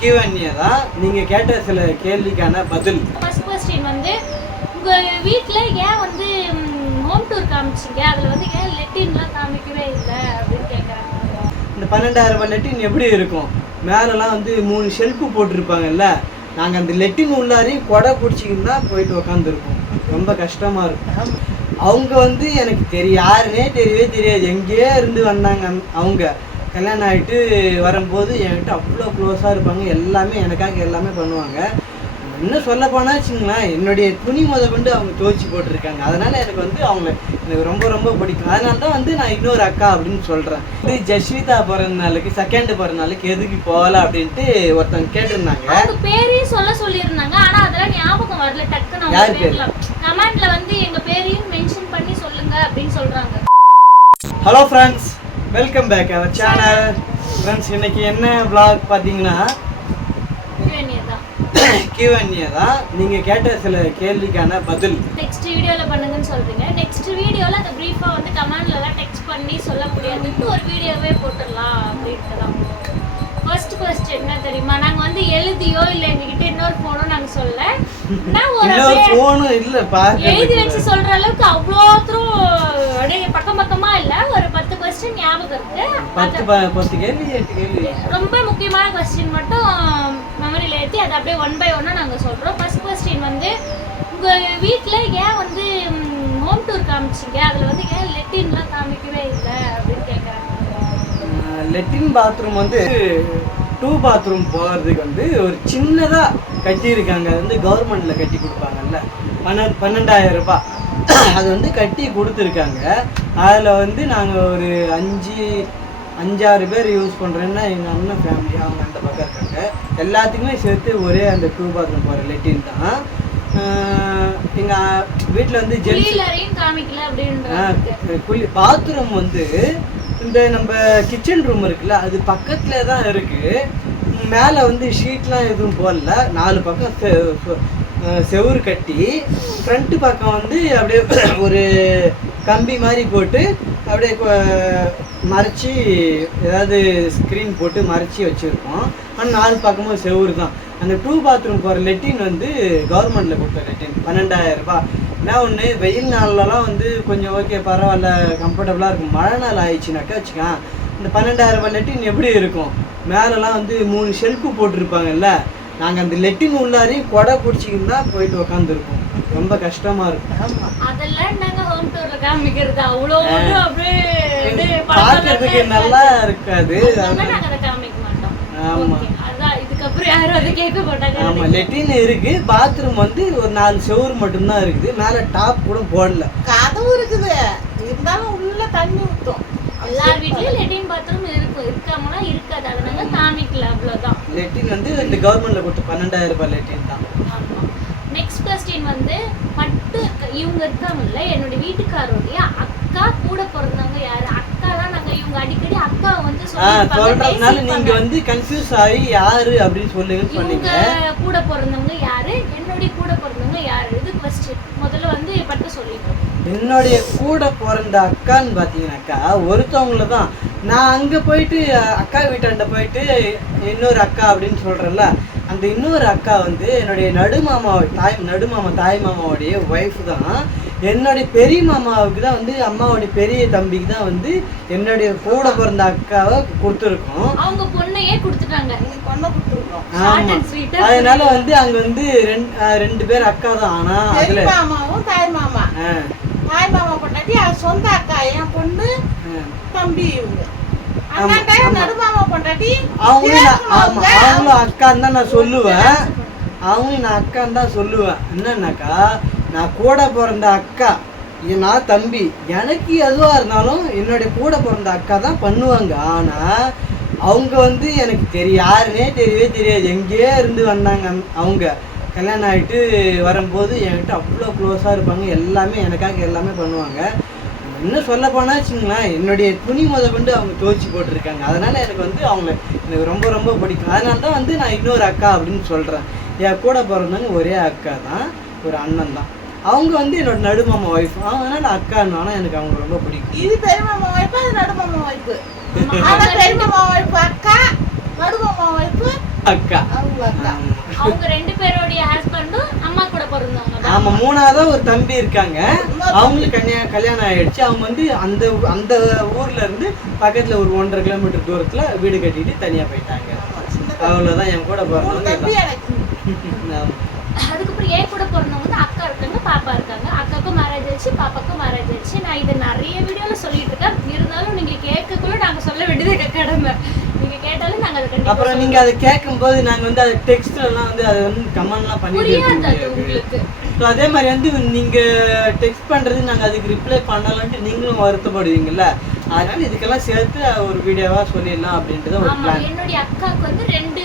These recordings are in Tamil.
Q&A தான் நீங்க கேட்ட சில கேள்விக்கான பதில். ஃபர்ஸ்ட் क्वेश्चन வந்து உங்க வீட்ல ஏன் வந்து ஹோம் டூர் காமிச்சீங்க, அதுல வந்து ஏன் லெட்டின்லாம் காமிக்கவே இல்லை அப்படின்னு கேக்குறாங்க. இந்த 12,000 ரூபாய் லெட்டின் எப்படி இருக்கும்? மேலெல்லாம் வந்து 3 ஷெல்ஃபு போட்டிருப்பாங்கல்ல, நாங்கள் அந்த லெட்டின் உள்ளாரையும் கொடை பிடிச்சிக்கின்னு தான் போயிட்டு உக்காந்துருக்கோம். ரொம்ப கஷ்டமாக இருக்கும். அவங்க வந்து எனக்கு யாருன்னே தெரியவே தெரியாது, எங்கேயே இருந்து வந்தாங்க. அவங்க கல்யாணம் ஆகிட்டு வரும்போது என்கிட்ட அவ்வளோ க்ளோஸாக இருப்பாங்க, எல்லாமே எனக்காக எல்லாமே பண்ணுவாங்க. இன்னும் சொல்ல போனால் வச்சுங்களேன், என்னுடைய துணி கொண்டு அவங்க துவைச்சி போட்டிருக்காங்க. அதனால் எனக்கு வந்து எனக்கு ரொம்ப ரொம்ப பிடிக்கும். அதனால தான் வந்து நான் இன்னொரு அக்கா அப்படின்னு சொல்கிறேன். இது ஜஸ்விதா பிறந்த நாளுக்கு, செகண்ட் பிறந்த நாளுக்கு எதுக்கு போகல அப்படின்ட்டு ஒருத்தவங்க கேட்டிருந்தாங்க. அவங்க பேரையும் சொல்லியிருந்தாங்க, ஆனால் அதெல்லாம் ஞாபகம் வரல. டக்குன்னு யார் பேர்? கமெண்ட்ல வந்து எங்க பேரையும் மென்ஷன் பண்ணி சொல்லுங்க அப்படின்னு சொல்றாங்க. Hello friends, welcome back our channel. Friends, இன்னைக்கு என்ன vlog பார்த்தீங்கன்னா Q&A தான் நீங்க கேட்ட சில கேள்விக்கான பதில். நெக்ஸ்ட் வீடியோல பண்ணுங்கன்னு சொல்றீங்க. நெக்ஸ்ட் வீடியோல அந்த பிரீஃபா வந்து கமெண்ட்ல எல்லாம் டெக்ஸ்ட் பண்ணி சொல்ல முடியாதுன்னு ஒரு வீடியோவே போட்டுடலாம் அப்படின்ட்டு தான். ஃபர்ஸ்ட் क्वेश्चन என்ன தெரியுமா, நாங்க வந்து எழுதியோ இல்ல எங்ககிட்ட இன்னொரு போனோ நாங்க சொல்ல, நான் ஒரு போனும் இல்ல பாக்க எழுதி வச்சு சொல்ற அளவுக்கு அவ்வளோ தூரம் அப்படியே பக்கம் பக்கமா இல்ல, ஒரு 10 क्वेश्चन ஞாபகம் இருக்கு. 10 கேள்வி 8 கேள்வி ரொம்ப முக்கியமான क्वेश्चन மட்டும் மெமரியில ஏத்தி அதை அப்படியே ஒன் பை ஒன்னா நாங்க சொல்றோம். ஃபர்ஸ்ட் क्वेश्चन வந்து உங்க வீட்ல ஏன் வந்து ஹோம் டூர் காமிச்சீங்க, அதுல வந்து ஏன் லெட்டின்லாம் காமிக்கவே இல்லை அப்படின்னு கேக்குறாங்க. லெட்டின் பாத்ரூம் வந்து 2 பாத்ரூம் போகிறதுக்கு வந்து ஒரு சின்னதாக கட்டியிருக்காங்க. அது வந்து கவர்மெண்ட்டில் கட்டி கொடுப்பாங்கல்ல, 12,000 ரூபாய் அது வந்து கட்டி கொடுத்துருக்காங்க. அதில் வந்து நாங்கள் ஒரு 5-6 பேர் யூஸ் பண்ணுறோன்னா எங்கள் அண்ணன் ஃபேமிலி அவங்க அந்த பக்கம் இருக்காங்க. எல்லாத்துக்குமே சேர்த்து ஒரே அந்த 2 பாத்ரூம் போகிற லெட்டின் தான். எங்கள் வீட்டில் வந்து பாத்ரூம் வந்து இந்த நம்ம கிச்சன் ரூம் இருக்குல்ல, அது பக்கத்தில் தான் இருக்குது. மேலே வந்து ஷீட்லாம் எதுவும் போடல, 4 பக்கம் செவுறு கட்டி, ஃப்ரண்ட்டு பக்கம் வந்து அப்படியே ஒரு கம்பி மாதிரி போட்டு அப்படியே மறைச்சி ஏதாவது ஸ்க்ரீன் போட்டு மறைச்சி வச்சுருக்கோம். ஆனால் 4 பக்கமும் செவுறு தான். அந்த 2 பாத்ரூம் போகிற லெட்டின் வந்து கவர்மெண்ட்டில் கொடுத்த லெட்டின் 12,000 ரூபாய். என்ன ஒன்று, வெயில் நாள்லலாம் வந்து கொஞ்சம் ஓகே பரவாயில்ல, கம்ஃபர்டபுளாக இருக்கும். மழை நாள் ஆயிடுச்சுனாக்கா வச்சுக்கேன், இந்த 12,000 ரூபாய் லெட்டின் எப்படி இருக்கும்? மேலெல்லாம் வந்து 3 ஷெல்ஃபு போட்டிருப்பாங்கல்ல, நாங்கள் அந்த லெட்டின் உள்ளாரையும் கொடை பிடிச்சிக்கின்னு தான் போயிட்டு உக்காந்துருக்கோம். ரொம்ப கஷ்டமாக இருக்கும். அதெல்லாம் நாங்கள் ஹோம் டூர்ல காமிக்கிறது அவ்வளோ அப்படியே பார்க்கறதுக்கு நல்லா இருக்காது. ஆமாம், இதுக்கப்புறம் யாரும் அதை கேட்க மாட்டாங்க. ஆமாம், லெட்டின் இருக்கு, பாத்ரூம் வந்து ஒரு 4 செவுறு மட்டும்தான் இருக்குது. மேலே டாப் கூட போடல, கதவு இருக்குது, இருந்தாலும் உள்ள தண்ணி ஊற்றும். எல்லார் வீட்லயும் லெட்டின் பாத்ரூம் இருக்கும், இருக்காமனா இருக்காது, அதனால காமிக்கல, அவ்வளோதான். லெட்டின் வந்து இந்த கவர்மெண்ட்ல கொடுத்த 12,000 ரூபாய் லெட்டின் தான். ஆமாம். நெக்ஸ்ட் क्वेश्चन வந்து இவங்க இருக்காங்கல்ல, என்னோட வீட்டுக்காரோடைய அக்கா கூட பிறந்தவங்க யாரு? அக்கா தான் நாங்க, இவங்க அடிக்கடி அக்கா வந்து சொல்றதுனால நீங்க வந்து கன்ஃபியூஸ் ஆகி யாரு அப்படின்னு சொல்லுங்கன்னு சொன்னீங்க. கூட பிறந்தவங்க யாரு, என்னுடைய கூட பிறந்தவங்க யாரு? இது क्वेश्चन. முதல்ல வந்து பட்டு சொல்லிட்டோம். என்னுடைய கூட பிறந்த அக்கான்னு பார்த்தீங்கன்னாக்கா ஒருத்தவங்கள தான். நான் அங்கே போயிட்டு அக்கா வீட்டாண்ட போயிட்டு இன்னொரு அக்கா அப்படின்னு சொல்கிறேன்ல, அந்த இன்னொரு அக்கா வந்து என்னுடைய தாய் மாமாவுடைய ஒய்ஃப் தான். என்னுடைய பெரிய மாமாவுக்கு தான் வந்து அம்மாவுடைய பெரிய தம்பிக்கு தான் வந்து என்னுடைய கூட பிறந்த அக்காவை கொடுத்துருக்கோம். அவங்க பொண்ணையே கொடுத்துட்டாங்க, பொண்ணை கொடுத்துருக்கோம். ஆமாம், அதனால வந்து அங்கே வந்து 2 பேர் அக்கா தான். ஆனால் அதில் மாமாவும் தாய் மாமா பொண்டாட்டி சொந்த அக்கா, என் பொண்ணு தம்பி, இவங்க நடுமாமா பொண்டாட்டி. அவங்களும் அக்கான்னு தான் நான் சொல்லுவேன். அவங்களும் நான் அக்கான்னு தான் சொல்லுவேன். என்னன்னாக்கா, நான் கூட பிறந்த அக்கா, நான் தம்பி, எனக்கு எதுவாக இருந்தாலும் என்னுடைய கூட பிறந்த அக்கா தான் பண்ணுவாங்க. ஆனால் அவங்க வந்து எனக்கு யாருன்னே தெரியவே தெரியாது, எங்கேயே இருந்து வந்தாங்க. அவங்க கல்யாணம் ஆகிட்டு வரும்போது என்கிட்ட அவ்வளோ க்ளோஸாக இருப்பாங்க, எல்லாமே எனக்காக எல்லாமே பண்ணுவாங்க. இன்னும் சொல்ல போனால் வச்சுங்களேன், என்னுடைய துணி கொண்டு அவங்க துவைச்சி போட்டிருக்காங்க. அதனால் எனக்கு வந்து எனக்கு ரொம்ப ரொம்ப பிடிக்கும். அதனால தான் வந்து நான் இன்னொரு அக்கா அப்படின்னு சொல்கிறேன். என் கூட பிறந்தவங்க ஒரே அக்கா தான், ஒரு அண்ணன் தான். அவங்க வந்து என்னோட நடுமாமா ஒய்ஃப், அதனால அக்கான்னு. ஆனால் எனக்கு அவங்க ரொம்ப பிடிக்கும். இது பெரியமாமா ஒய்ஃபு, அது நடுமாமா ஒய்ஃபு. ஆனால் பெரியமாமா ஒய்ஃபு அக்கா, நடுமாமா ஒய்ஃபு அக்கா. அவங்க அக்கா. அவங்க 2 பேரோடைய ஹஸ்பண்டும் அம்மா கூட பிறந்தவங்க தான். ஆமா, 3ஆவதா ஒரு தம்பி இருக்காங்க. அவங்களுக்கு கல்யாணம் ஆயிடுச்சு. அவங்க வந்து அந்த ஊர்ல இருந்து பக்கத்துல ஒரு 1.5 கிலோமீட்டர் தூரத்துல வீடு கட்டிட்டு தனியா போயிட்டாங்க. அவ்வளவுதான் என் கூட பிறந்தவங்க. அதுக்கப்புறம் என் கூட பிறந்தவங்க வந்து அக்கா இருக்காங்க, பாப்பா இருக்காங்க. அக்காவுக்கும் மேரேஜ் ஆச்சு, பாப்பாக்கும் மேரேஜ் ஆச்சு. நான் இதை நிறைய வீடியோல சொல்லிட்டு இருக்கேன். இருந்தாலும் நீங்க கேட்கக்குள்ள நாங்க சொல்ல வேண்டியது கடமை. நீங்க கேட்டாலும் நாங்க அதை கண்டிப்பா அப்புறம் நீங்க அதை கேட்கும்போது நாங்க வந்து அது டெக்ஸ்ட்ல எல்லாம் வந்து அதை வந்து கமெண்ட்லாம் பண்ணிட்டு புரியாது உங்களுக்கு. ஸோ அதே மாதிரி வந்து நீங்க டெக்ஸ்ட் பண்றது நாங்க அதுக்கு ரிப்ளை பண்ணலான்ட்டு நீங்களும் வருத்தப்படுவீங்கல்ல. அதனால இதுக்கெல்லாம் சேர்த்து ஒரு வீடியோவா சொல்லிடலாம் அப்படின்ட்டு ஒரு ஆமா, பிளான். என்னுடைய அக்காவுக்கு வந்து 2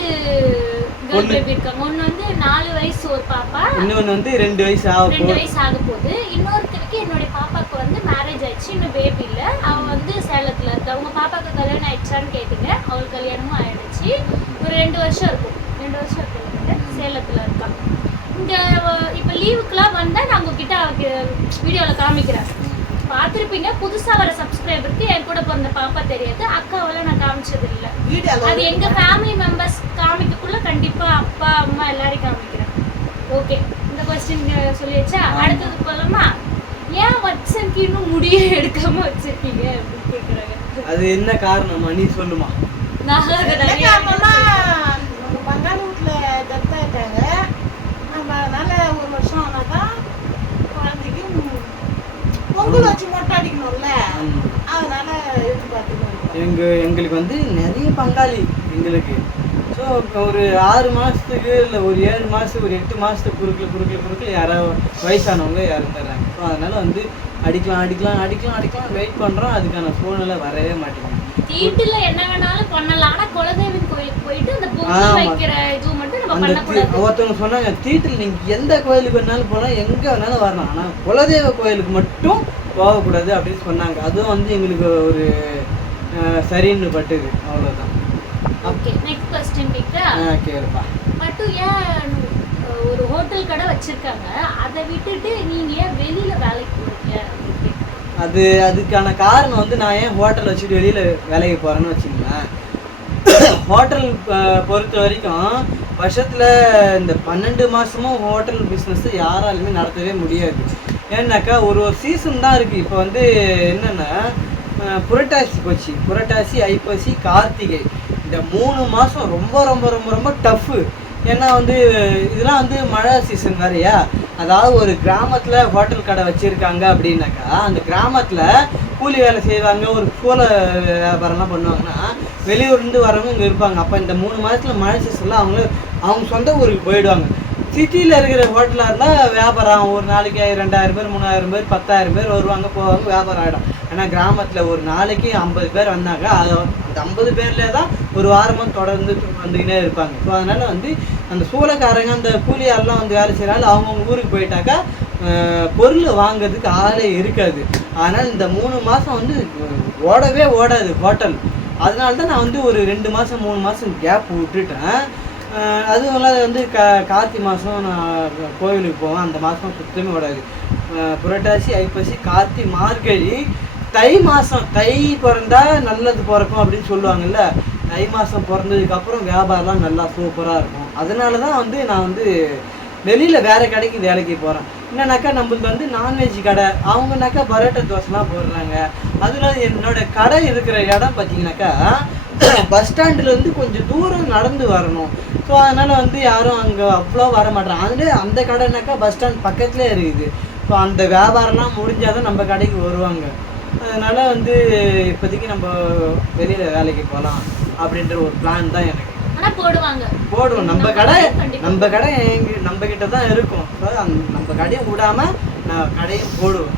கேர்ள் பேபி இருக்காங்க. ஒன்னு வந்து 4 வயசு ஒரு பாப்பா, இன்னொன்னு வந்து 2 வயசு ஆக 2 வயசு ஆக போகுது. இன்னொருத்தருக்கு என்னுடைய பாப்பாக்கு வந்து மேரேஜ் ஆயிடுச்சு, இன்னும் பேபி இல்ல. அவ வந்து சேலத்துல இருக்கா. அவங்க பாப்பாக்கு கல்யாணம் ஆயிடுச்சான்னு கேட்டுங்க. அவளுக்கு கல்யாணமும் ஆயிடுச்சு. ஒரு 2 வருஷம் இருக்கும், 2 வருஷம் இருக்கு. சேலத்துல இருக்கா. இங்க இப்ப லீவுக்குலாம் வந்தா நான் உங்ககிட்ட வீடியோல காமிக்கிறேன், பார்த்திருப்பீங்க. புதுசா வர சப்ஸ்கிரைபருக்கு என் கூட பிறந்த பாப்பா தெரியாது, அக்காவெல்லாம் நான் காமிச்சது இல்லை. அது எங்க ஃபேமிலி மெம்பர்ஸ் காமிக்கக்குள்ள கண்டிப்பா அப்பா அம்மா எல்லாரையும் காமிக்கிறேன். ஓகே, இந்த கொஸ்டின் சொல்லியாச்சா? அடுத்தது போலாமா? ஏன் வச்சனுக்கு இன்னும் முடியே எடுக்காம வச்சிருக்கீங்க அப்படின்னு கேக்குறாங்க. அது என்ன காரணமா நீ சொல்லுமா? நான் நம்ம பங்காளி வீட்டுல தத்தாயிட்டாங்க. நம்ம அதனால ஒரு வருஷம் ஆனாதான் குழந்தைக்கு பொங்கல் வச்சு மொட்டை அடிக்கணும்ல, அதனால எதிர்பார்த்துக்கணும். எங்களுக்கு வந்து நிறைய பங்காளி எங்களுக்கு. ஸோ ஒரு 6 மாதத்துக்கு இல்லை ஒரு 7 மாதத்துக்கு ஒரு 8 மாதத்துக்கு குறுக்கில் யாராவது வயசானவங்க இறந்துடுறாங்க. ஸோ அதனால் வந்து அடிக்கலாம் வெயிட் பண்ணுறோம். அதுக்கான சூழ்நிலை வரவே மாட்டேங்குது. வீட்டுல என்ன வேணாலும் பண்ணலாம், ஆனா குலதெய்வம் கோயிலுக்கு போயிட்டு அந்த பொங்கல் வைக்கிற இது மட்டும் நம்ம பண்ணக்கூடாது. ஒருத்தவங்க சொன்னாங்க, தீட்டில் நீங்கள் எந்த கோயிலுக்கு வேணாலும் போனால் எங்கே வேணாலும் வரலாம், ஆனால் குலதெய்வ கோயிலுக்கு மட்டும் போகக்கூடாது அப்படின்னு சொன்னாங்க. அதுவும் வந்து எங்களுக்கு ஒரு சரின்னு பட்டுது. அவ்வளோதான். ஓகே, நெக்ஸ்ட் क्वेश्चन கேளுப்பா. மட்டும் ஏன் ஒரு ஹோட்டல் கடை வச்சிருக்காங்க, அதை விட்டுட்டு நீங்க ஏன் வெளியில வேலைக்கு போறீங்க? அதுக்கான காரணம் வந்து நான் ஏன் ஹோட்டல் வச்சுட்டு வெளியில் வேலைக்கு போகிறேன்னு வச்சுங்களேன். ஹோட்டல் பொறுத்த வரைக்கும் வருஷத்தில் இந்த 12 மாதமும் ஹோட்டல் பிஸ்னஸ் யாராலுமே நடத்தவே முடியாது. ஏன்னாக்கா ஒரு சீசன் தான் இருக்குது. இப்போ வந்து என்னென்னா புரட்டாசி போச்சு, புரட்டாசி, ஐப்பசி, கார்த்திகை, இந்த 3 மாதம் ரொம்ப ரொம்ப ரொம்ப ரொம்ப டஃப்பு. ஏன்னா வந்து இதெல்லாம் வந்து மழை சீசன் வேறையா. அதாவது ஒரு கிராமத்தில் ஹோட்டல் கடை வச்சுருக்காங்க அப்படின்னாக்கா அந்த கிராமத்தில் கூலி வேலை செய்வாங்க, ஒரு சோள வியாபாரம்லாம் பண்ணுவாங்கன்னா வெளியூர்லேருந்து வரவங்க இங்கே இருப்பாங்க. அப்போ இந்த 3 மாதத்தில் மழை சீசனில் அவங்க சொந்த ஊருக்கு போயிடுவாங்க. சிட்டியில் இருக்கிற ஹோட்டலாக இருந்தால் வியாபாரம் ஒரு நாளைக்கு 2000 பேர் 3000 பேர் 10,000 பேர் வருவாங்க போவாங்க, வியாபாரம் ஆகிடும். ஆனால் கிராமத்தில் ஒரு நாளைக்கு 50 பேர் வந்தாங்க, அது அந்த 50 பேர்லேயே தான் ஒரு வாரமாக தொடர்ந்து வந்துக்கினே இருப்பாங்க. ஸோ அதனால் வந்து அந்த சூளக்காரங்க அந்த கூலியாரெலாம் வந்து வேலை செய்கிறாலும் அவங்கவுங்க ஊருக்கு போயிட்டாக்கா பொருள் வாங்கிறதுக்கு ஆளே இருக்காது. அதனால் இந்த 3 மாதம் வந்து ஓடவே ஓடாது ஹோட்டல். அதனால தான் நான் வந்து ஒரு 2 மாதம் 3 மாதம் கேப் விட்டுட்டேன். அதுவும் இல்லாத வந்து கார்த்திகை மாதம் நான் கோவிலுக்கு போவேன். அந்த மாதம் சுத்தமே ஓடாது. புரட்டாசி, ஐப்பசி, கார்த்திகை, மார்கழி, தை மாதம், தை பிறந்தா நல்லது பிறக்கும் அப்படின்னு சொல்லுவாங்கல்ல. தை மாதம் பிறந்ததுக்கப்புறம் வியாபாரம்லாம் நல்லா சூப்பராக இருக்கும். அதனால தான் வந்து நான் வந்து வெளியில் வேறு கடைக்கு வேலைக்கு போகிறேன். என்னன்னாக்கா நம்மளுக்கு வந்து நான்வெஜ் கடை, அவங்கனாக்கா பரோட்டா தோசைலாம் போடுறாங்க. அதில் என்னோட கடை இருக்கிற இடம் பார்த்தீங்கன்னாக்கா பஸ் ஸ்டாண்டுலேருந்து கொஞ்சம் தூரம் நடந்து வரணும். ஸோ அதனால் வந்து யாரும் அங்கே அவ்வளோ வர மாட்டேறாங்க. அதுலேயே அந்த கடைனாக்கா பஸ் ஸ்டாண்ட் பக்கத்துலேயே இருக்குது. ஸோ அந்த வியாபாரம்லாம் முடிஞ்சால் தான் நம்ம கடைக்கு வருவாங்க. அதனால் வந்து இப்போதைக்கு நம்ம வெளியில் வேலைக்கு போகலாம் அப்படின்ற ஒரு பிளான் தான் எனக்கு. போடுவோம். நம்ம கடை நம்ம கிட்ட தான் இருக்கும். ஸோ நம்ம கடையை விடாமல் நான் கடையும் போடுவேன்.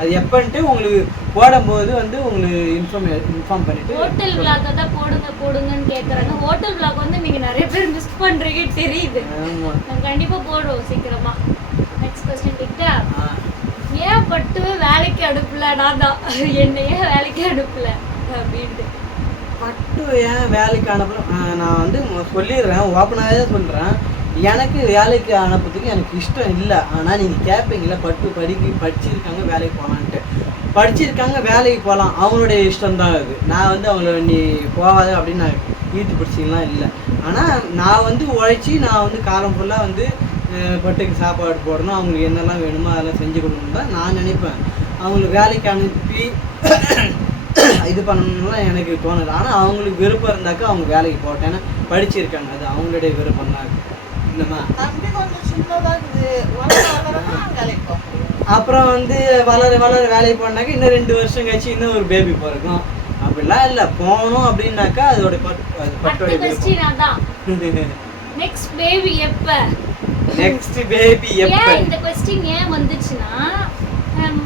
அது எப்பன்ட்டு உங்களுக்கு போடும்போது வந்து உங்களுக்கு இன்ஃபார்ம் பண்ணிட்டு. ஹோட்டல் vlog தான் போடுங்கன்னு கேக்குறாங்க. ஹோட்டல் vlog வந்து நீங்க நிறைய பேர் மிஸ் பண்றீங்க தெரியுது. ஆமா, நான் கண்டிப்பா போடுவோம் சீக்கிரமா. நெக்ஸ்ட் क्वेश्चन டிக்டா. ஏன் பட்டு வேலைக்கு அனுப்பல? நான் தான் என்னையே வேலைக்கு அனுப்பல அப்படின்ட்டு. பட்டு ஏன் வேலைக்கு அனுப்பல? நான் வந்து சொல்லிடுறேன், ஓப்பனாகவே தான் சொல்கிறேன். எனக்கு வேலைக்கு அனுப்புறதுக்கு எனக்கு இஷ்டம் இல்லை. ஆனால் நீங்கள் கேட்பீங்களா, பட்டு படிச்சிருக்காங்க வேலைக்கு போகலான்ட்டு. படிச்சிருக்காங்க வேலைக்கு போகலாம், அவங்களுடைய இஷ்டம் தான் அது. நான் வந்து அவங்கள நீ போகாத அப்படின்னு நான் ஈட்டு பிடிச்சிக்கலாம் இல்லை. ஆனால் நான் வந்து உழைச்சி நான் வந்து காலம் ஃபுல்லாக வந்து பட்டுக்கு சாப்பாடு போடணும், அவங்களுக்கு என்னெல்லாம் வேணுமோ அதெல்லாம் செஞ்சு கொடுக்கணும் தான் நான் நினைப்பேன். அவங்களுக்கு வேலைக்கு அனுப்பி இது பண்ணணும்லாம் எனக்கு தோணுது. ஆனால் அவங்களுக்கு விருப்பம் இருந்தாக்கா அவங்க வேலைக்கு போட்டேன்னா படிச்சிருக்காங்க, அது அவங்களுடைய விருப்பம் தான். என்னம்மா தம்பி கொஞ்சம் சின்னதாக இருக்குது, வளர வேலைக்கு போக முடியும். அப்புறம் வந்து வளர வளர வேலைக்கு போனாக்கா இன்னும் 2 வருஷம் கழிச்சு இன்னும் ஒரு பேபி பிறக்கும். அப்படிலாம் இல்லை, போகணும் அப்படின்னாக்கா அதோட பட்டோட நெக்ஸ்ட் பேபி எப்ப? நெக்ஸ்ட் பேபி எப்ப? இந்த क्वेश्चन ஏன் வந்துச்சுன்னா,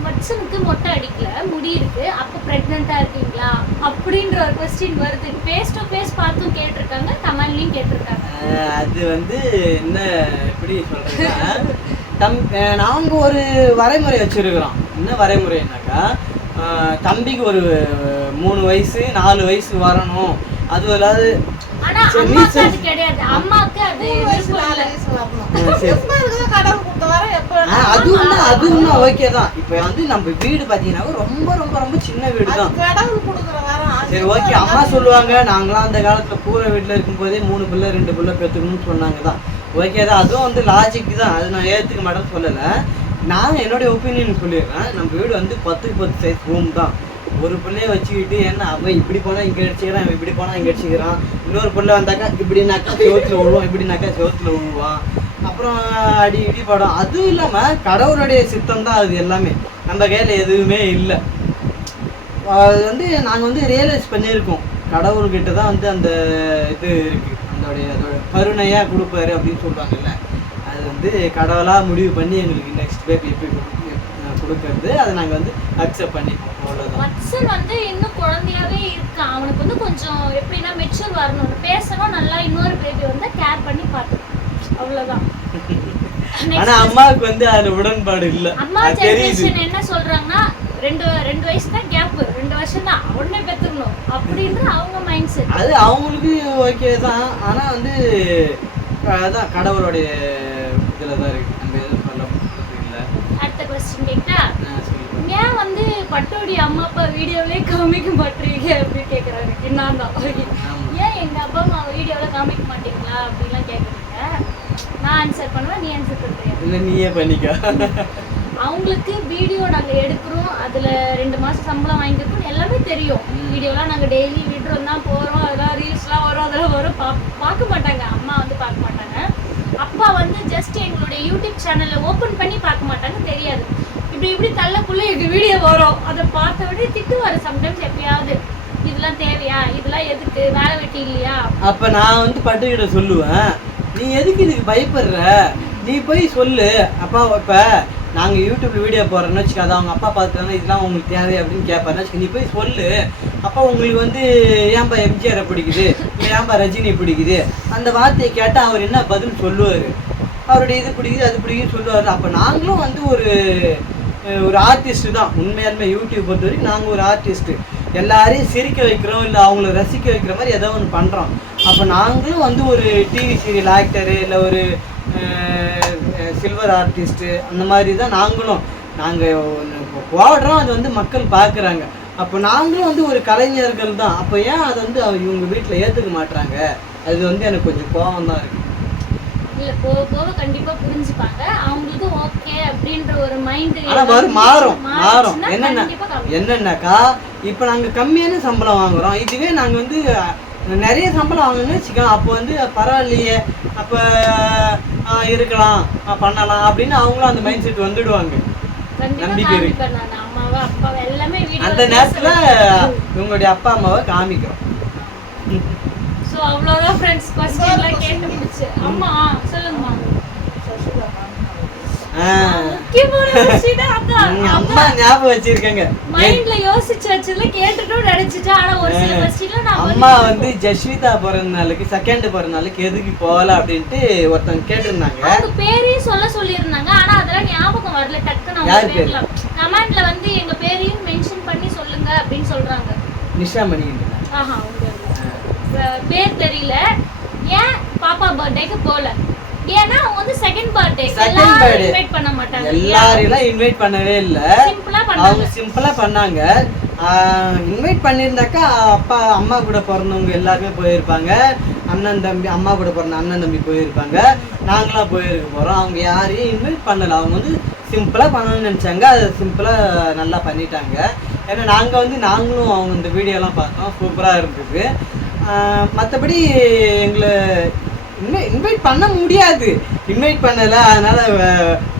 வட்சனுக்கு மொட்டை அடிக்கல, முடி இருக்கு, அப்ப பிரெக்னெண்டா இருக்கீங்களா அப்படின்ற ஒரு क्वेश्चन வருது. ஃபேஸ் டு ஃபேஸ் பார்த்தும் கேட்டிருக்காங்க, கமெண்ட்லயும் கேட்டிருக்காங்க. அது வந்து என்ன எப்படி சொல்றேன்னா, நாங்க ஒரு வரைமுறை வச்சிருக்கிறோம். என்ன வரைமுறைனாக்கா, தம்பிக்கு ஒரு 3 வயசு 4 வயசு வரணும். அது அதாவது ஆனா அம்மாக்கு அது கிடையாது, அம்மாக்கு அது அதுவும் ஓகே தான். இப்ப வந்து நம்ம வீடு பாத்தீங்கன்னா ரொம்ப ரொம்ப ரொம்ப சின்ன வீடு தான். சரி ஓகே, அம்மா சொல்லுவாங்க நாங்களாம் அந்த காலத்துல கூரை வீட்டுல இருக்கும் போதே 3 பிள்ளை 2 பிள்ளை பெற்றுக்கணும்னு சொன்னாங்க தான். ஓகே தான், அதுவும் வந்து லாஜிக் தான், அது நான் ஏத்துக்க மாட்டேன்னு சொல்லலை. நான் என்னுடைய ஒப்பீனியன் சொல்லிடுறேன். நம்ம வீடு வந்து 10க்கு 10 சைஸ் ரூம் தான். ஒரு பிள்ளைய வச்சுக்கிட்டு என்ன அவன் இப்படி போனால் இங்கே அடிச்சுக்கிறான், அவன் இப்படி போனால் இங்கே அடிச்சுக்கிறான், இன்னொரு பிள்ளை வந்தாக்கா இப்படினாக்கா செவத்தில் விழுவான், இப்படினாக்கா செவத்தில் விழுவான், அப்புறம் அடி இடி படம். அதுவும் இல்லாமல் கடவுளுடைய சித்தம் தான் அது எல்லாமே, நம்ம கையில் எதுவுமே இல்லை. அது வந்து நாங்கள் வந்து ரியலைஸ் பண்ணியிருக்கோம், கடவுள்கிட்ட தான் வந்து அந்த இது இருக்குது, அதோட கருணையாக கொடுப்பாரு அப்படின்னு சொல்கிறாங்கல்ல. அது வந்து கடவுளாக முடிவு பண்ணி எங்களுக்கு நெக்ஸ்ட் பேபி எப்படி கொடுக்கறது, அதை நாங்கள் வந்து அக்செப்ட் பண்ணிப்போம். வட்சன் வந்து இன்னும் குழந்தையாவே இருக்கான், அவனுக்கு வந்து கொஞ்சம் எப்படின்னா மெச்சூர் வரணும், பேசணும் நல்லா, இன்னொரு பேபி வந்து கேர் பண்ணி பார்த்துக்கணும், அவ்வளவுதான். ஆனா அம்மாவுக்கு வந்து அதுல உடன்பாடு இல்ல. அம்மா ஜெனரேஷன் என்ன சொல்றாங்கன்னா, ரெண்டு வயசு தான் கேப், 2 வருஷம் தான் உடனே பெத்துக்கணும் அப்படின்ற அவங்க மைண்ட் செட். அது அவங்களுக்கு ஓகே தான், ஆனா வந்து அதான் கடவுளுடைய இதுல தான் இருக்கு, நம்ம எதுவும் சொல்ல முடியாது இல்ல. அடுத்த क्वेश्चन கேட்டா, ஏன் வந்து பட்டோடி அம்மா அப்பா வீடியோவே காமிக்க மாட்டீங்க அப்படி கேக்குறாங்க. நான் தான் ஏன் எங்க அப்பா அம்மா வீடியோல காமிக்க மாட்டீங்களா அப்படிலாம் கேக்குறீங்க. நான் ஆன்சர் பண்ணுவேன், நீ ஆன்சர் பண்றியா? இல்ல நீயே பண்ணிக்க. அவங்களுக்கு வீடியோ நாங்க எடுக்கிறோம், அதுல 2 மாசம் சம்பளம் வாங்கிக்கிறோம் எல்லாமே தெரியும். வீடியோலாம் நாங்க டெய்லி விடுறோம் தான், போறோம், அதெல்லாம் ரீல்ஸ்லாம் வரும், அதெல்லாம் வரும், பார்க்க மாட்டாங்க. அம்மா வந்து பார்க்க மாட்டாங்க. அப்பா வந்து ஜஸ்ட் எங்களுடைய யூடியூப் சேனலை ஓப்பன் பண்ணி பார்க்க மாட்டாங்க, தெரியாது. இப்படி தள்ளக்குள்ள எங்க வீடியோ வரும், அதை பார்த்த விட திட்டு வரும் சம்டைம்ஸ். எப்பயாவது இதெல்லாம் தேவையா, இதெல்லாம் எதுக்கு, வேலை வெட்டி இல்லையா? அப்ப நான் வந்து பட்டுக்கிட்ட சொல்லுவேன், நீ எதுக்கு இதுக்கு பயப்படுற, நீ போய் சொல்லு அப்பா. இப்ப நாங்க யூடியூப்ல வீடியோ போறோம்னு வச்சுக்க, அதை அவங்க அப்பா பார்த்துட்டாங்கன்னா இதெல்லாம் உங்களுக்கு தேவை அப்படின்னு கேட்பாருன்னு வச்சுக்க, நீ போய் சொல்லு அப்பா. உங்களுக்கு வந்து ஏன்பா எம்ஜிஆரை பிடிக்குது, ஏன்பா ரஜினி பிடிக்குது, அந்த வார்த்தையை கேட்டால் அவர் என்ன பதில் சொல்லுவார், அவருடைய இது பிடிக்குது அது பிடிக்குதுன்னு சொல்லுவார். அப்போ நாங்களும் வந்து ஒரு ஆர்டிஸ்ட்டு தான். உண்மையாலுமே யூடியூப் பொறுத்த வரைக்கும் நாங்கள் ஒரு ஆர்டிஸ்ட்டு. எல்லாரையும் சிரிக்க வைக்கிறோம், இல்லை அவங்கள ரசிக்க வைக்கிற மாதிரி ஏதோ ஒன்று பண்ணுறோம். அப்போ நாங்களும் வந்து ஒரு டிவி சீரியல் ஆக்டரு, இல்லை ஒரு சில்வர் ஆர்டிஸ்ட்டு, அந்த மாதிரி தான் நாங்களும். நாங்கள் போடுறோம், அது வந்து மக்கள் பார்க்குறாங்க. அப்போ நாங்களும் வந்து ஒரு கலைஞர்கள் தான். அப்போ ஏன் அதை வந்து இவங்க வீட்டில் ஏற்றுக்க மாட்டுறாங்க, அது வந்து எனக்கு கொஞ்சம் கோபம் தான் இருக்குது. இல்ல போக போக கண்டிப்பா புரிஞ்சுப்பாங்க, அவங்களுக்கு ஓகே அப்படின்ற ஒரு மைண்ட். ஆனா மாறும் என்னன்னாக்கா, இப்போ நாங்க கம்மியான சம்பளம் வாங்குறோம், இதுவே நாங்க வந்து நிறைய சம்பளம் வாங்கணும்னு வச்சுக்கோங்க, அப்போ வந்து பரவாயில்லையே, அப்ப இருக்கலாம் பண்ணலாம் அப்படின்னு அவங்களும் அந்த மைண்ட் செட் வந்துடுவாங்க. நம்பிக்கை இருக்கு. அந்த நேரத்துல உங்களுடைய அப்பா அம்மாவை காமிக்கிறோம். சோ அவ்வளவுதான் फ्रेंड्स, क्वेश्चनலாம் கேட்டு முடிச்சு. அம்மா சொல்லுங்கம்மா. அம்மா ஞாபகம் வச்சிருக்கேங்க, மைண்ட்ல யோசிச்சு வச்சதுல கேட்டுட்டோம் நினைச்சிட்டேன். ஆனா ஒரு சில क्वेश्चनல நான் அம்மா வந்து ஜஸ்விதா பிறந்த நாளுக்கு செகண்ட் பிறந்த நாளுக்கு எதுக்கு போகல அப்படின்ட்டு ஒருத்தவங்க கேட்டிருந்தாங்க. அவங்க பேரையும் சொல்லியிருந்தாங்க, ஆனா அதெல்லாம் ஞாபகம் வரல. டக்குன்னு அவங்க பேர்ல கமெண்ட்ல வந்து எங்க பேரையும் மென்ஷன் பண்ணி சொல்லுங்க அப்படின்னு சொல்றாங்க. நிஷா மணிங்க. ஆஹா, உங்க பேர் தெரியல. ஏன் பாப்பா பர்த்டேக்கு போல? ஏன்னா அவங்க வந்து செகண்ட் பர்த்டே இன்வைட் பண்ண மாட்டாங்க. எல்லாரையும் இன்வைட் பண்ணவே இல்ல, அவங்க சிம்பிளா பண்ணாங்க. இன்வைட் பண்ணியிருந்தாக்கா அப்பா அம்மா கூட பிறந்தவங்க எல்லாருமே போயிருப்பாங்க. அண்ணன் தம்பி, அம்மா கூட பிறந்த அண்ணன் தம்பி போயிருப்பாங்க, நாங்களாம் போயிருக்க போகிறோம். அவங்க யாரையும் இன்வைட் பண்ணலை. அவங்க வந்து சிம்பிளாக பண்ணணும்னு நினச்சாங்க, அதை சிம்பிளாக நல்லா பண்ணிட்டாங்க. ஏன்னா நாங்களும் அவங்க இந்த வீடியோலாம் பார்த்தோம், சூப்பராக இருந்தது. மற்றபடி எங்களை இன்வைட் பண்ண முடியாது, இன்வைட் பண்ணலை, அதனால்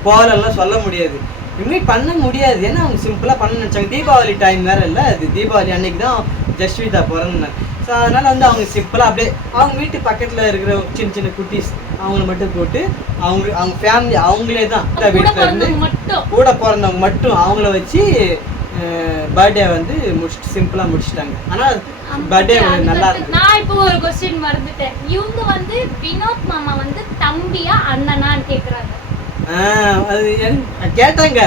போகலெல்லாம் சொல்ல முடியாது. இன்வைட் பண்ண முடியாது, ஏன்னா அவங்க சிம்பிளாக பண்ண நினச்சாங்க. தீபாவளி டைம் வேறு இல்லை, அது தீபாவளி அன்னைக்கு தான் ஜஸ்விதா பிறந்தாங்க. ஸோ அதனால் வந்து அவங்க சிம்பிளாக அப்படியே அவங்க வீட்டு பக்கத்தில் இருக்கிற சின்ன சின்ன குட்டீஸ் அவங்கள மட்டும் போட்டு அவங்க ஃபேமிலி அவங்களே தான் வீட்டில் இருந்து கூட பிறந்தவங்க மட்டும் அவங்கள வச்சு பர்த்டே வந்து சிம்பிளாக முடிச்சிட்டாங்க. ஆனால் பர்த்டே நல்லா இருக்கு. நான் இப்போ ஒரு क्वेश्चन மறந்துட்டேன். இவங்க வந்து வினோத் மாமா வந்து தம்பியா அண்ணனான்னு கேக்குறாங்க. அது கேட்டாங்க.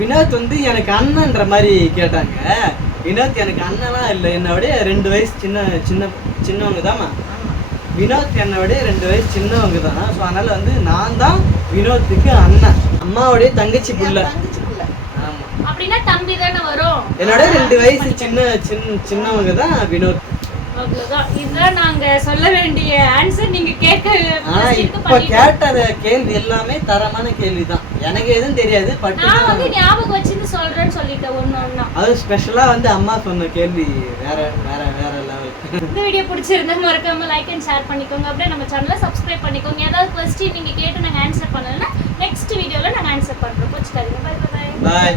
வினோத் வந்து எனக்கு அண்ணன்ற மாதிரி கேட்டாங்க. வினோத் எனக்கு அண்ணனா இல்லை, என்னோட 2 வயசு சின்னவங்க தான்மா. வினோத் என்னோட 2 வயசு சின்னவங்க தான். ஸோ அதனால வந்து நான் தான் வினோத்துக்கு அண்ணன், அம்மாவுடைய தங்கச்சி புள்ள. ஆமா, அப்படின்னா தம்பி தானே வரும். என்னோட 2 வயசு சின்னவங்க தான் வினோத். அவ்வளவுதான். இதுதான் நாங்க சொல்ல வேண்டிய ஆன்சர். நீங்க கேட்ட இப்ப கேட்ட கேள்வி எல்லாமே தரமான கேள்வி தான். எனக்கு எதுவும் தெரியாது, நான் வந்து ஞாபகம் வச்சுட்டு சொல்றேன்னு சொல்லிட்டேன் ஒண்ணு. அது ஸ்பெஷலா வந்து அம்மா சொன்ன கேள்வி வேற வேற வேற லெவல். இந்த வீடியோ பிடிச்சிருந்தா மறக்காம லைக் அண்ட் ஷேர் பண்ணிக்கோங்க. அப்படியே நம்ம சேனலை சப்ஸ்கிரைப் பண்ணிக்கோங்க. ஏதாவது क्वेश्चन நீங்க கேட்டு நாங்க ஆன்சர் பண்ணலன்னா நெக்ஸ்ட் வீடியோல நாங்க ஆன்சர் பண்றோம். போச்சுக்காதீங்க. Bye bye. பாய்.